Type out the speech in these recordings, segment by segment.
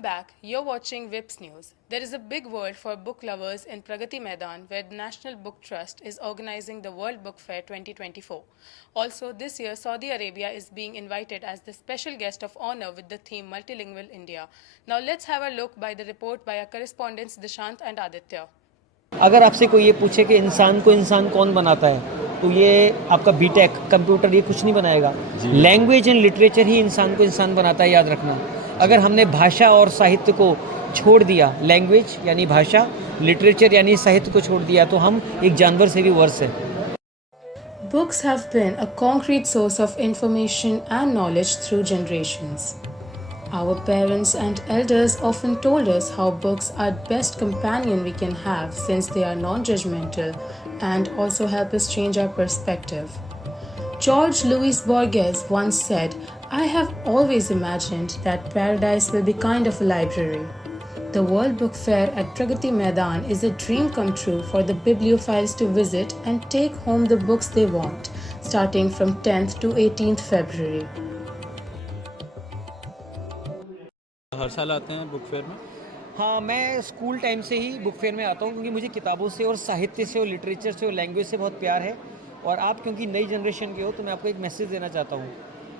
Welcome back. You're watching Vips News. There is a big world for book lovers in Pragati Maidan, where the National Book Trust is organizing the World Book Fair 2024. Also, this year, Saudi Arabia is being invited as the special guest of honor with the theme Multilingual India. Now, let's have a look by the report by our correspondents Dishant and Aditya. अगर आपसे कोई ये पूछे कि इंसान को इंसान कौन बनाता है, तो ये आपका बीटेक कंप्यूटर ये कुछ नहीं बनाएगा। लैंग्वेज एंड लिटरेचर ही इंसान को इंसान बनाता है, याद रखना। अगर हमने भाषा और साहित्य को छोड़ दिया, लैंग्वेज यानी भाषा, लिटरेचर यानी साहित्य को छोड़ दिया, तो हम एक जानवर से भी वर्स है। Books have been a concrete source of information and knowledge through generations. Our parents and elders often told us how books are the best companion we can have since they are non-judgmental and also help us change our perspective. George Luis Borges once said, "I have always imagined that paradise will be kind of a library." The World Book Fair at Pragati Maidan is a dream come true for the bibliophiles to visit and take home the books they want, starting from 10th to 18th February. हर साल आते हैं book fair में? हाँ, मैं school time से ही book fair में आता हूँ, क्योंकि मुझे किताबों से और साहित्य से और लिटरेचर से और लैंग्वेज से बहुत प्यार है। और आप क्योंकि नई जनरेशन के हो, तो मैं आपको एक मैसेज देना चाहता हूँ।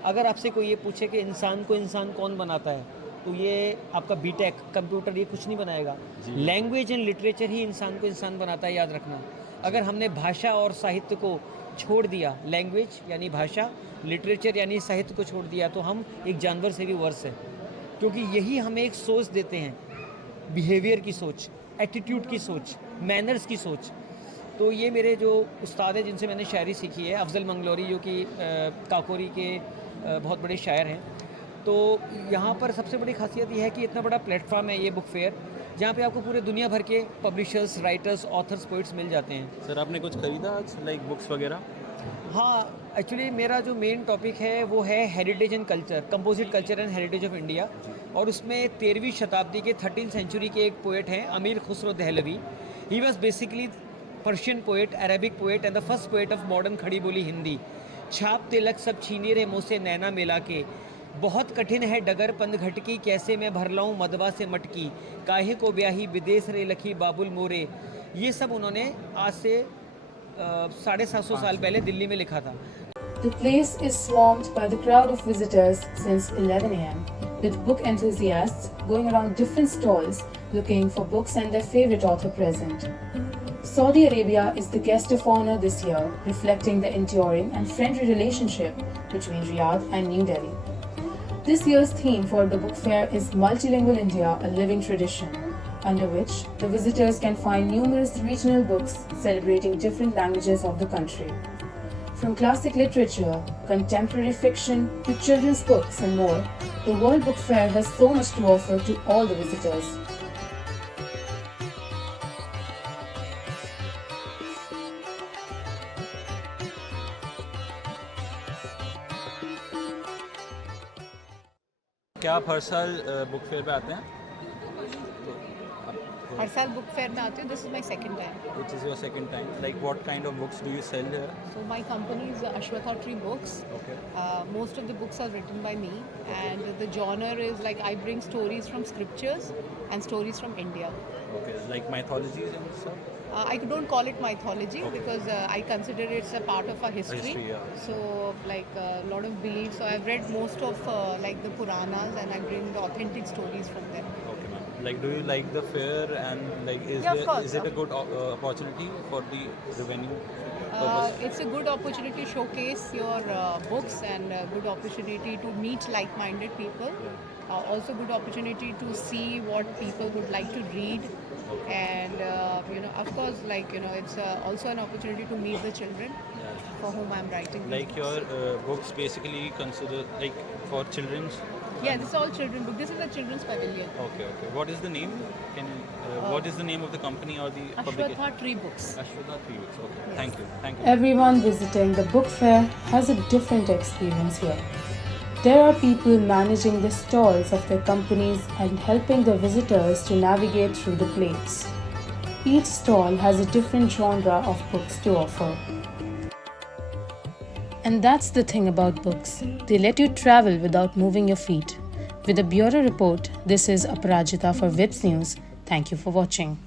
अगर आपसे कोई ये पूछे कि इंसान को इंसान कौन बनाता है, तो ये आपका बीटेक कंप्यूटर ये कुछ नहीं बनाएगा। लैंग्वेज एंड लिटरेचर ही इंसान को इंसान बनाता है, याद रखना। अगर हमने भाषा और साहित्य को छोड़ दिया, लैंग्वेज यानी भाषा, लिटरेचर यानी साहित्य को छोड़ दिया, तो हम एक जानवर से भी वर्स है। क्योंकि यही हमें एक सोच देते हैं, बिहेवियर की सोच, एटीट्यूड की सोच, मैनर्स की सोच। तो ये मेरे जो उस्ताद हैं जिनसे मैंने शायरी सीखी है, अफजल मंगलोरी, जो कि काकोरी के बहुत बड़े शायर हैं। तो यहाँ पर सबसे बड़ी खासियत ये है कि इतना बड़ा प्लेटफॉर्म है ये बुक फेयर, जहाँ पे आपको पूरे दुनिया भर के पब्लिशर्स, राइटर्स, ऑथर्स, पोइट्स मिल जाते हैं। सर, आपने कुछ खरीदा आज, लाइक बुक्स वगैरह? हाँ, एक्चुअली मेरा जो मेन टॉपिक है वो है heritage and culture, composite culture and heritage of India. और उसमें 13वीं शताब्दी के 13th सेंचुरी के एक पोएट हैं, Amir Khusro Dehlavi. He was basically Persian poet, Arabic poet and the first poet of modern Khari Boli Hindi. छाप तिलक सब छीने रे मुँह से नैना मिला के, बहुत कठिन है डगर पंद घटकी, कैसे मैं भर लाऊं मदवा से मटकी, काहे को ब्याही विदेश रे लखी बाबुल मोरे। ये सब उन्होंने आज से 750 साल पहले दिल्ली में लिखा था। The place is swarmed by the crowd of visitors since 11 a.m. with book enthusiasts going around different stalls looking for books and their favorite author present. Saudi Arabia is the guest of honor this year, reflecting the enduring and friendly relationship between Riyadh and New Delhi. This year's theme for the book fair is Multilingual India, a living tradition, under which the visitors can find numerous regional books celebrating different languages of the country. From classic literature, contemporary fiction to children's books and more, the World Book Fair has so much to offer to all the visitors. क्या आप हर साल book fair पे आते हैं? हर साल book fair में आती हूँ. This is my second time. Which is your second time? Like what kind of books do you sell here? So my company is Ashwatha Tree Books. Okay. Most of the books are written by me, and the genre is like I bring stories from scriptures and stories from India. Okay. Like mythologies and stuff? I don't call it mythology because I consider it's a part of our history. History, yeah. So like a lot of beliefs. So I've read most of like the Puranas, and I bring the authentic stories from them. Okay, ma'am. Like, do you like the fair, and like Yeah, of course, is it a good opportunity for the revenue purpose? It's a good opportunity to showcase your books, and a good opportunity to meet like-minded people. Also good opportunity to see what people would like to read. And of course, like it's also an opportunity to meet the children for whom I'm writing these Like books. your books basically consider like for children's? Yeah, this is all children book. This is a children's pavilion. Okay, okay. What is the name? What is the name of the company or the publication? Ashwatha Tree Books. Ashwatha Tree Books. Okay. Yes. Thank you. Thank you. Everyone visiting the book fair has a different experience here. There are people managing the stalls of their companies and helping the visitors to navigate through the place. Each stall has a different genre of books to offer. And that's the thing about books. They let you travel without moving your feet. With a bureau report, this is Aparajita for Vips News. Thank you for watching.